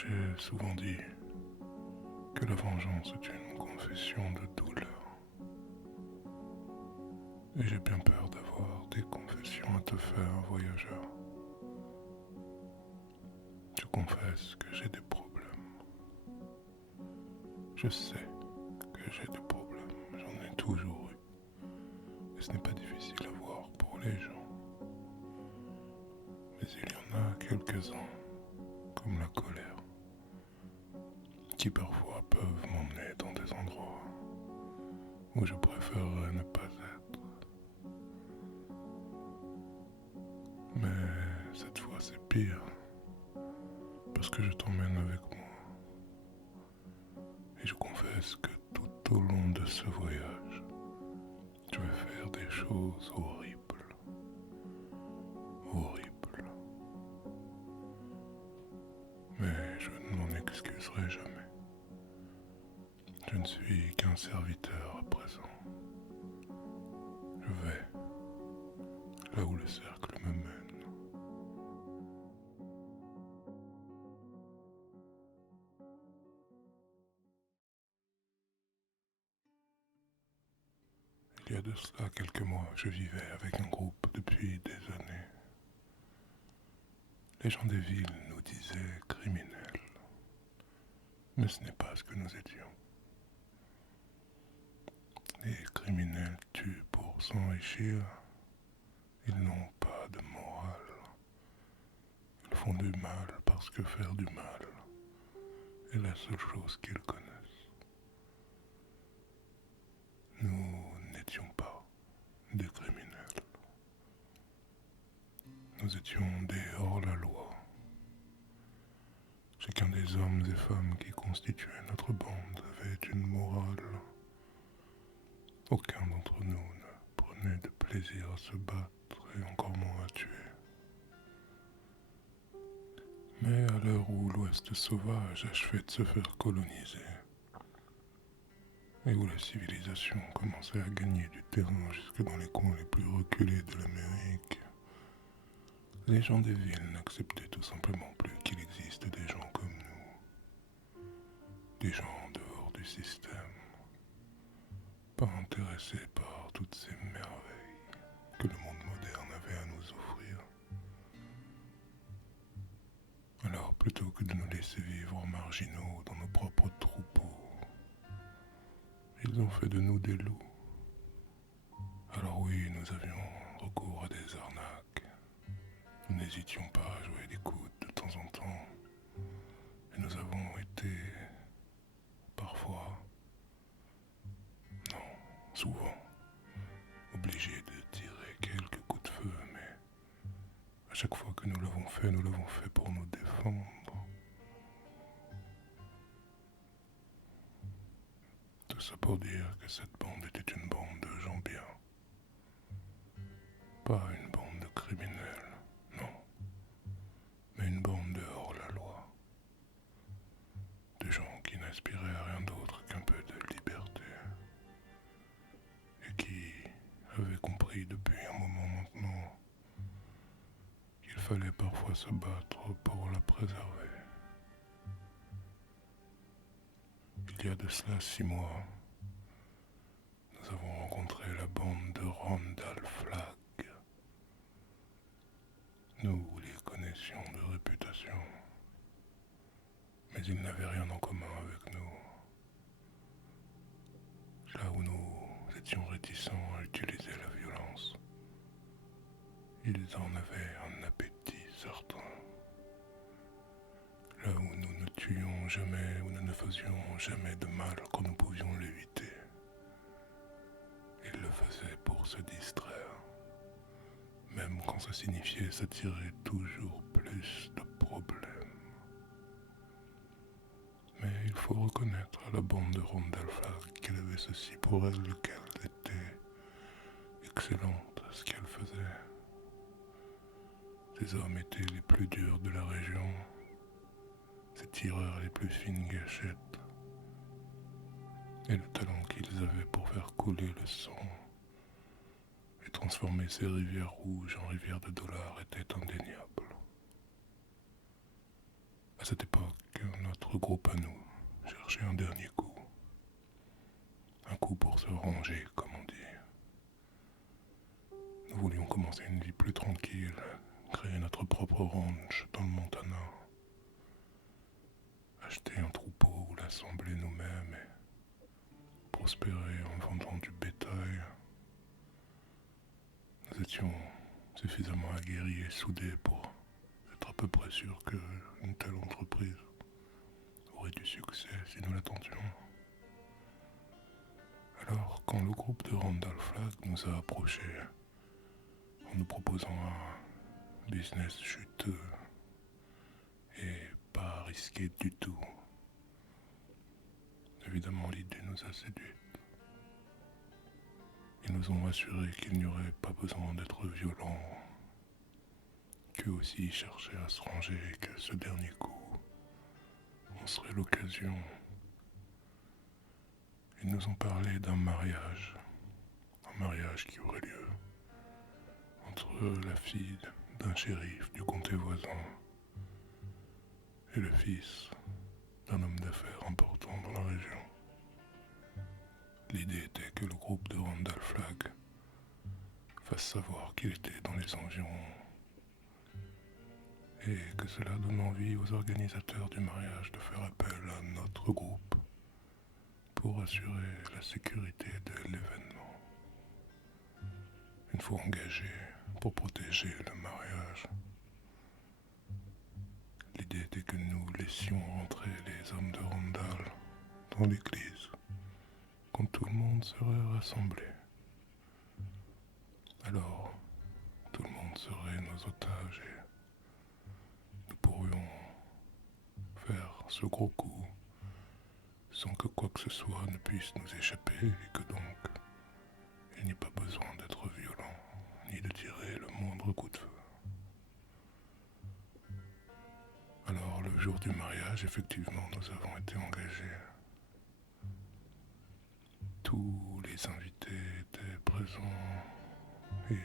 J'ai souvent dit que la vengeance est une confession de douleur. Et j'ai bien peur d'avoir des confessions à te faire, voyageur. Je confesse que j'ai des problèmes. Je sais que j'ai des problèmes. J'en ai toujours eu. Et ce n'est pas difficile à voir pour les gens. Mais il y en a quelques-uns, comme la colère, qui parfois peuvent m'emmener dans des endroits où je préférerais ne pas être. Mais cette fois c'est pire, parce que je t'emmène avec moi. Et je confesse que tout au long de ce voyage, je vais faire des choses horribles. Horribles. Mais je ne m'en excuserai jamais. Je ne suis qu'un serviteur à présent. Je vais là où le cercle me mène. Il y a de cela quelques mois, je vivais avec un groupe depuis des années. Les gens des villes nous disaient criminels, mais ce n'est pas ce que nous étions. Les criminels tuent pour s'enrichir, ils n'ont pas de morale. Ils font du mal parce que faire du mal est la seule chose qu'ils connaissent. Nous n'étions pas des criminels. Nous étions des hors-la-loi. Chacun des hommes et femmes qui constituaient notre bande avait une morale. Aucun d'entre nous ne prenait de plaisir à se battre et encore moins à tuer. Mais à l'heure où l'Ouest sauvage achevait de se faire coloniser, et où la civilisation commençait à gagner du terrain jusque dans les coins les plus reculés de l'Amérique, les gens des villes n'acceptaient tout simplement plus qu'il existe des gens comme nous, des gens en dehors du système, pas intéressés par toutes ces merveilles que le monde moderne avait à nous offrir. Alors plutôt que de nous laisser vivre marginaux dans nos propres troupeaux, ils ont fait de nous des loups. Alors oui, nous avions recours à des arnaques. Nous n'hésitions pas à jouer des coudes de temps en temps. Et nous avons été, parfois, non, souvent, obligés de tirer quelques coups de feu, mais à chaque fois que nous l'avons fait pour nous défendre. Tout ça pour dire que cette bande était une bande de gens bien. Pas une bande de criminels, non, mais une bande de hors-la-loi. De gens qui n'aspiraient à rien d'autre qu'un peu de liberté. Et qui avaient compris depuis un moment maintenant qu'il fallait parfois se battre pour la préserver. Il y a de cela 6 mois, nous avons rencontré la bande de Randall Flagg. Nous les connaissions de réputation, mais ils n'avaient rien en commun avec nous. Là où nous étions réticents à utiliser la violence, ils en avaient un appétit certain. Là où nous ne tuions jamais, où nous ne faisions jamais de mal quand nous pouvions l'éviter, ils le faisaient pour se distraire, même quand ça signifiait s'attirer toujours plus de problèmes. Mais il faut reconnaître à la bande de Randall Flagg qu'elle avait ceci pour elle, qu'elle était excellente à ce qu'elle faisait. Ces hommes étaient les plus durs de la région, ces tireurs les plus fines gâchettes, et le talent qu'ils avaient pour faire couler le sang et transformer ces rivières rouges en rivières de dollars était indéniable. À cette époque, que notre groupe à nous cherchait un dernier coup. Un coup pour se ranger, comme on dit. Nous voulions commencer une vie plus tranquille, créer notre propre ranch dans le Montana, acheter un troupeau ou l'assembler nous-mêmes et prospérer en vendant du bétail. Nous étions suffisamment aguerris et soudés pour être à peu près sûrs qu'une telle entreprise aurait du succès si nous l'attendions. Alors, quand le groupe de Randall Flagg nous a approchés en nous proposant un business juteux et pas risqué du tout, évidemment l'idée nous a séduits. Ils nous ont assuré qu'il n'y aurait pas besoin d'être violents, qu'eux aussi cherchaient à se ranger et que ce dernier coup en serait l'occasion. Ils nous ont parlé d'un mariage qui aurait lieu entre la fille d'un shérif du comté voisin et le fils d'un homme d'affaires important dans la région. L'idée était que le groupe de Randall Flagg fasse savoir qu'il était dans les environs et que cela donne envie aux organisateurs du mariage de faire appel à notre groupe pour assurer la sécurité de l'événement. Une fois engagés pour protéger le mariage, l'idée était que nous laissions rentrer les hommes de Randall dans l'église quand tout le monde serait rassemblé. Alors, tout le monde serait nos otages et nous pourrions faire ce gros coup sans que quoi que ce soit ne puisse nous échapper et que donc il n'y ait pas besoin d'être violent ni de tirer le moindre coup de feu. Alors le jour du mariage, effectivement, nous avons été engagés. Tous les invités étaient présents et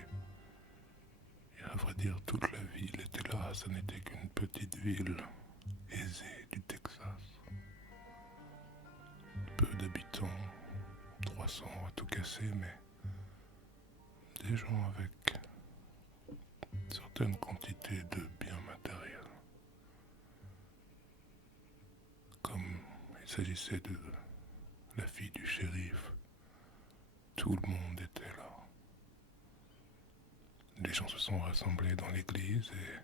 à vrai dire toute la ville était là. Ça n'était qu'une petite ville aisée du Texas. Peu d'habitants, 300 à tout casser, mais des gens avec une certaine quantité de biens matériels. Comme il s'agissait de la fille du shérif, tout le monde était là. Les gens se sont rassemblés dans l'église et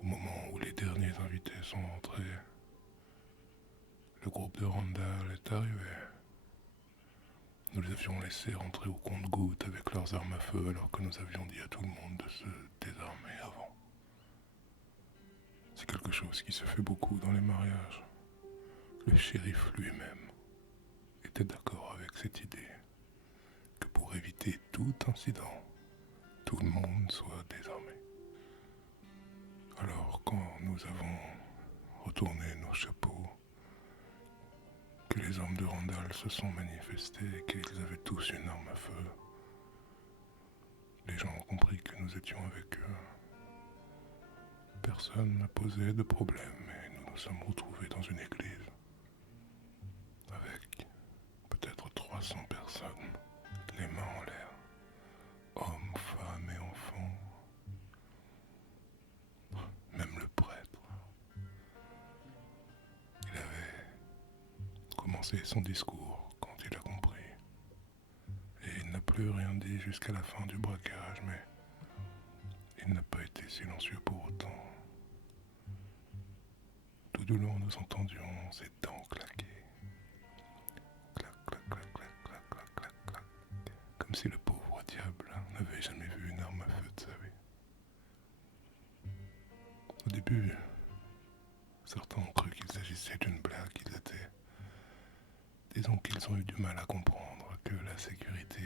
au moment où les derniers invités sont entrés, le groupe de Randall est arrivé. Nous les avions laissés rentrer au compte-gouttes avec leurs armes à feu alors que nous avions dit à tout le monde de se désarmer avant. C'est quelque chose qui se fait beaucoup dans les mariages. Le shérif lui-même était d'accord avec cette idée que pour éviter tout incident, tout le monde soit désarmé. Alors quand nous avons retourné nos chapeaux, que les hommes de Randall se sont manifestés et qu'ils avaient tous une arme à feu, les gens ont compris que nous étions avec eux. Personne n'a posé de problème et nous nous sommes retrouvés dans une église avec peut-être 300 personnes, les mains en l'air, hommes, femmes et enfants, même le prêtre. Il avait commencé son discours quand il a compris et il n'a plus rien dit jusqu'à la fin du braquage, mais il n'a pas été silencieux pour autant. Tout du long, nous entendions ses dents claquer. Clac, clac, clac, clac, clac, clac, clac, clac. Comme si le pauvre diable n'avait jamais vu une arme à feu de sa vie. Au début, certains ont cru qu'il s'agissait d'une blague, disons qu'ils ont eu du mal à comprendre que la sécurité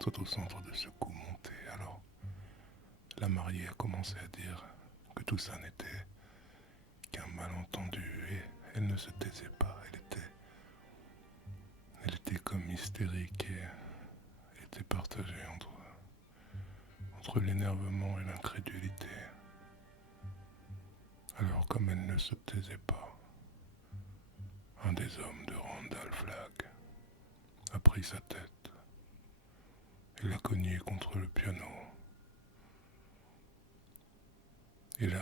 soit au centre de ce coup monté. Alors, la mariée a commencé à dire que tout ça n'était qu'un malentendu et elle ne se taisait pas. Elle était comme hystérique et elle était partagée entre l'énervement et l'incrédulité. Alors, comme elle ne se taisait pas, un des hommes de Randall Flagg a pris sa tête et l'a cognée contre le piano. Il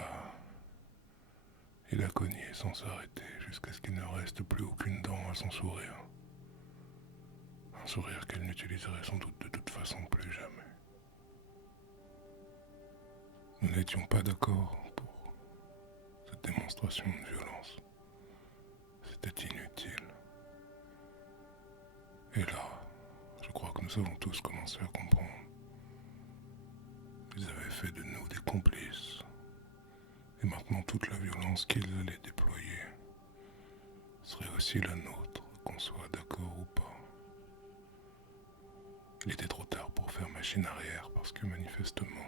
a cogné sans s'arrêter jusqu'à ce qu'il ne reste plus aucune dent à son sourire. Un sourire qu'elle n'utiliserait sans doute de toute façon plus jamais. Nous n'étions pas d'accord pour cette démonstration de violence. C'était inutile. Et là, je crois que nous avons tous commencé à comprendre. Ils avaient fait de nous des complices. Et maintenant toute la violence qu'ils allaient déployer serait aussi la nôtre, qu'on soit d'accord ou pas. Il était trop tard pour faire machine arrière parce que manifestement,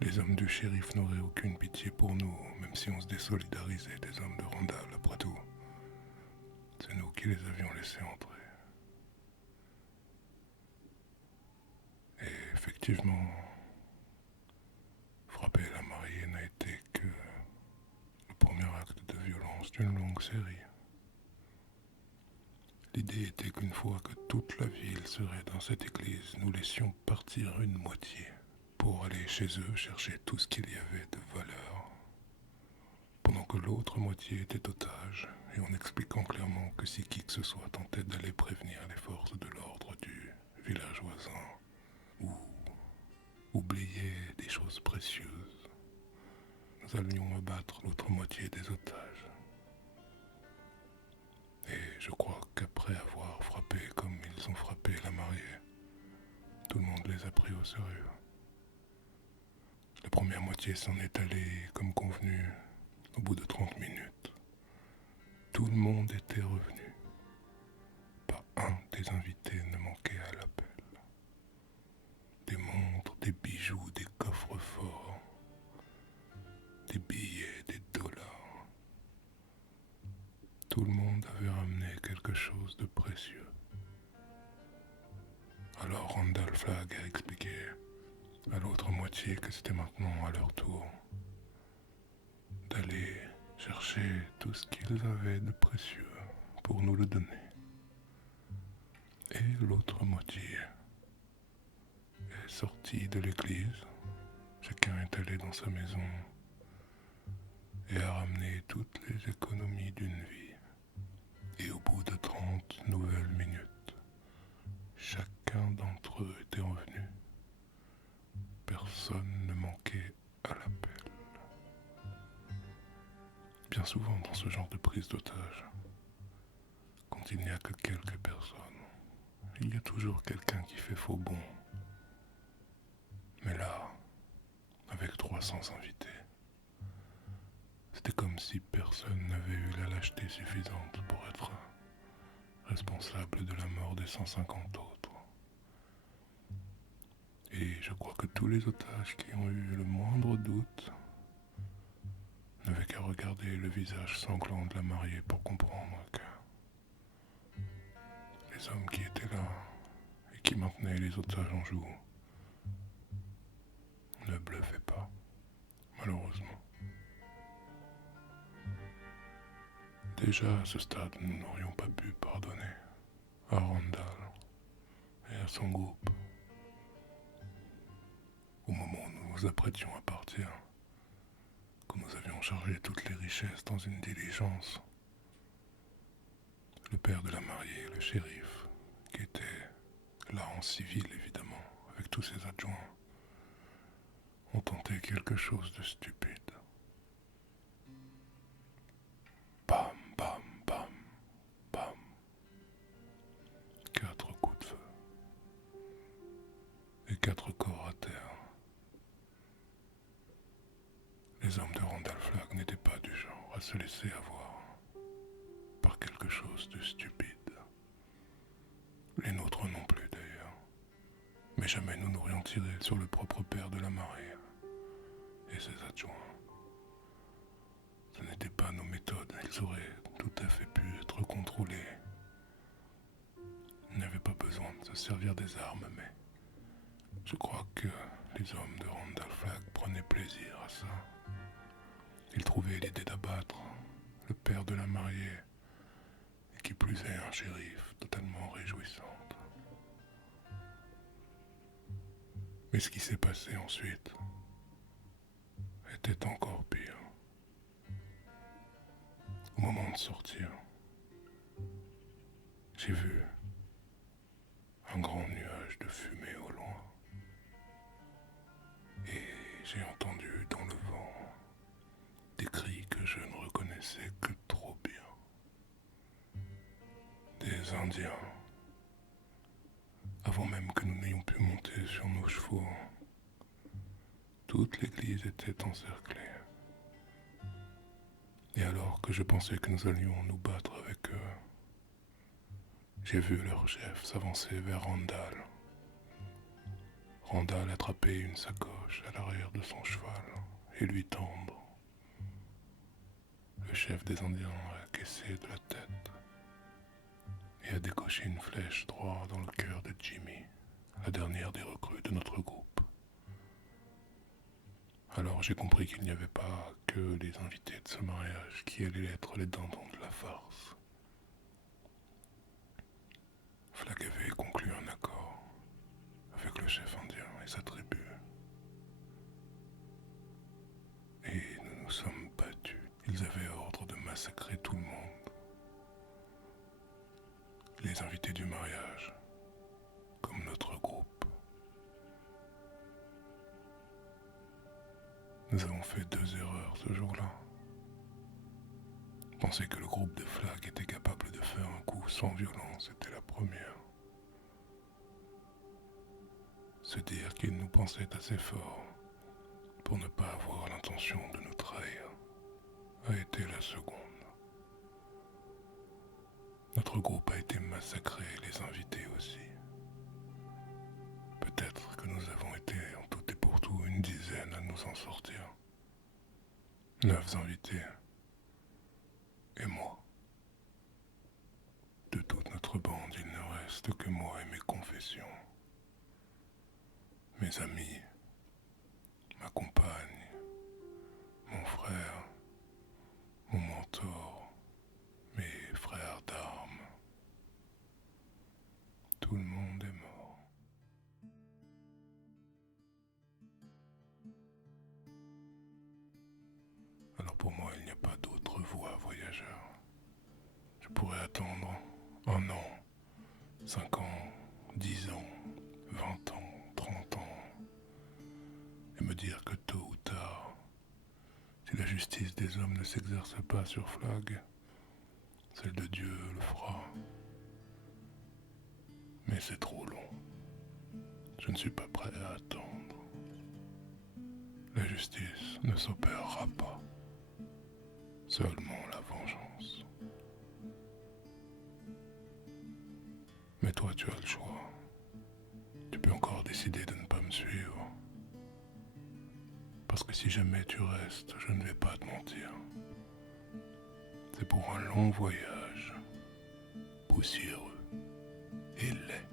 les hommes du shérif n'auraient aucune pitié pour nous, même si on se désolidarisait des hommes de Randall, après tout. C'est nous qui les avions laissés entrer. Et effectivement, frapper la mariée n'a été que le premier acte de violence d'une longue série. L'idée était qu'une fois que toute la ville serait dans cette église, nous laissions partir une moitié pour aller chez eux chercher tout ce qu'il y avait de valeur, pendant que l'autre moitié était otage, et en expliquant clairement que si qui que ce soit tentait d'aller prévenir les forces de l'ordre du village voisin, ou oublier des choses précieuses, nous allions abattre l'autre moitié des otages. Et je crois qu'après avoir frappé comme ils ont frappé la mariée, tout le monde les a pris au sérieux. La première moitié s'en est allée comme convenu au bout de 30 minutes. Tout le monde était revenu. Pas un des invités ne manquait à l'appel. Des montres, des bijoux, des coffres forts, des billets, des dollars. Tout le monde avait ramené quelque chose de précieux. Alors Randall Flagg a expliqué à l'autre moitié que c'était maintenant à leur tour d'aller chercher tout ce qu'ils avaient de précieux pour nous le donner. Et l'autre moitié est sortie de l'église, chacun est allé dans sa maison et a ramené toutes les économies d'une vie. Et au bout de 30 nouvelles minutes, chacun d'entre eux était revenu. Personne ne manquait à l'appel. Bien souvent dans ce genre de prise d'otage, quand il n'y a que quelques personnes, il y a toujours quelqu'un qui fait faux bond. Mais là, avec 300 invités, c'était comme si personne n'avait eu la lâcheté suffisante pour être responsable de la mort des 150 autres. Et je crois que tous les otages qui ont eu le moindre doute n'avaient qu'à regarder le visage sanglant de la mariée pour comprendre que les hommes qui étaient là et qui maintenaient les otages en joue ne bluffaient pas, malheureusement. Déjà à ce stade, nous n'aurions pas pu pardonner à Randall et à son groupe. Au moment où nous nous apprêtions à partir, que nous avions chargé toutes les richesses dans une diligence, le père de la mariée, le shérif, qui était là en civil évidemment, avec tous ses adjoints, ont tenté quelque chose de stupide. Bam, bam, bam, bam. 4 coups de feu. Et 4 corps à terre. Les hommes de Randall Flagg n'étaient pas du genre à se laisser avoir par quelque chose de stupide. Les nôtres non plus d'ailleurs. Mais jamais nous n'aurions tiré sur le propre père de la mariée et ses adjoints. Ce n'étaient pas nos méthodes, ils auraient tout à fait pu être contrôlés. Ils n'avaient pas besoin de se servir des armes, mais je crois que les hommes de Randall Flagg prenaient plaisir à ça. approuvé l'idée d'abattre le père de la mariée, et qui plus est un shérif totalement réjouissante. Mais ce qui s'est passé ensuite était encore pire. Au moment de sortir, j'ai vu un grand nuage de fumée au loin. Et j'ai entendu dans le vent des cris que je ne reconnaissais que trop bien. Des Indiens, avant même que nous n'ayons pu monter sur nos chevaux. Toute l'église était encerclée. Et alors que je pensais que nous allions nous battre avec eux, j'ai vu leur chef s'avancer vers Randall. Randall attrapait une sacoche à l'arrière de son cheval et lui tendre. Le chef des Indiens a acquiescé de la tête et a décoché une flèche droit dans le cœur de Jimmy, la dernière des recrues de notre groupe. Alors j'ai compris qu'il n'y avait pas que les invités de ce mariage qui allaient être les dindons de la farce. Flag avait conclu un accord avec le chef indien et sa tribu. Et nous nous sommes battus. Ils avaient ordre de massacrer tout le monde. Les invités du mariage, comme notre groupe. Nous avons fait 2 erreurs ce jour-là. Penser que le groupe de Flag était capable de faire un coup sans violence était la première. Se dire qu'il nous pensait assez fort pour ne pas avoir l'intention de nous trahir a été la seconde. Notre groupe a été massacré, les invités aussi. Peut-être que nous avons été en tout et pour tout une dizaine à nous en sortir. 9 invités. Et moi. De toute notre bande, il ne reste que moi et mes confessions. Mes amis, ma compagne, mon frère, mon mentor, mes frères d'armes. Tout le monde est mort. Alors pour moi, il n'y a pas d'autre voie, voyageur. Je pourrais attendre 1 an, 5 ans, 10 ans, 20 ans, 30 ans, et me dire que tôt ou tard, si la justice des hommes ne s'exerce pas sur Flag, celle de Dieu le fera. Mais c'est trop long. Je ne suis pas prêt à attendre. La justice ne s'opérera pas. Seulement la vengeance. Mais toi, tu as le choix. Tu peux encore décider de ne pas me suivre. Parce que si jamais tu restes, je ne vais pas te mentir. C'est pour un long voyage, poussiéreux et laid.